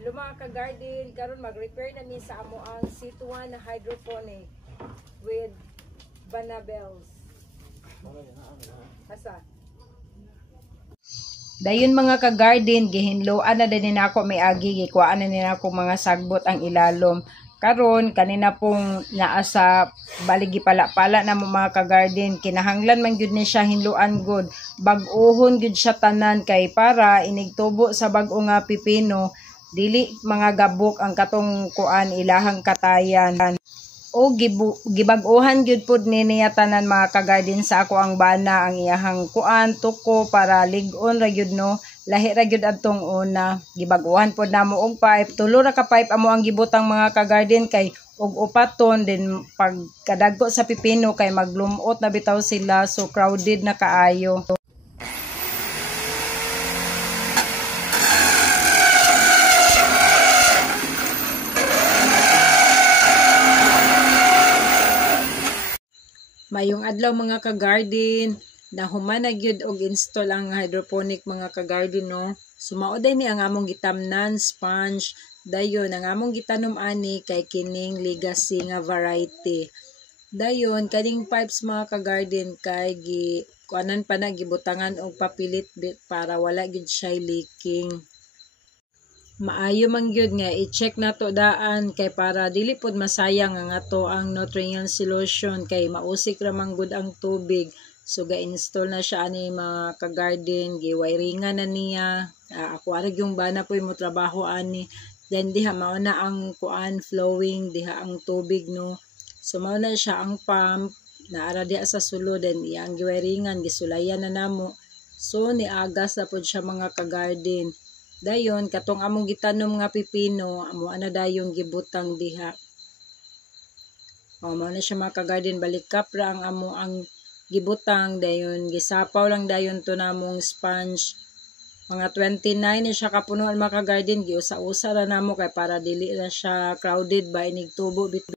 Hello mga ka-garden, karon mag-repair na ni sa amo ang C2 na hydroponic with Banabels. Asa? Dayon mga ka-garden, gihinloan na din ako may agi, gikuhaan na din ako mga sagbot ang ilalom. Karon kanina pong naa sa baligi pala-pala na mo mga ka-garden, kinahanglan man gyud ni siya hinluan good. Bag-ohon gyud siya tanan kay para inigtubo sa bag-o nga pipino, dili mga gabok ang katong kuan ilahang katayan. O gibag-ohan gyud pud niya tanan mga ka-garden sa ako ang bana ang iyahang kuan tuko para lig-on ra gyud no. Lahi ra gyud adtong una. Gibag-ohan pod namo og pipe. Tulo ra ka pipe amo ang gibutang mga ka-garden kay og upaton din pagkadagko sa pipino kay maglumot na bitaw sila so crowded na kaayo. Mayong adlaw mga ka-garden, nahuman na gyud og install ang hydroponic mga ka-garden no. Sumaoday ni ang among gitamnan sponge, dayon ang among gitanom ani kay kining legacy nga variety. Dayon kaning pipes mga ka-garden kay kuanan pa na gibutangan og papilit para wala gyud siya leaking. Maayo man gyud nga i-check nato daan kay para dili pod masayang ang ato ang nutrient solution kay mausik ra man gud ang tubig. So ga-install na siya ani mga ka-garden, giwiringan na niya. Ako arag yung bana po mo trabaho ani. Then diha mao na ang kuan flowing, diha ang tubig no. So mao na siya ang pump naara diha sa sulod then iyang giwiringan gisulayan na namo. So niagas na pod siya mga ka-garden. Dayon katong among gitanom nga pipino amo ana dayon gibutang diha. Mao na siya mga ka-garden, balikap ra ang amo ang gibutang dayon gisapaw lang dayon to namong sponge. Mga 29 na siya kapunuan mga ka-garden, giusa-usa ra namo kay para dili na siya crowded ba inig tubo bit.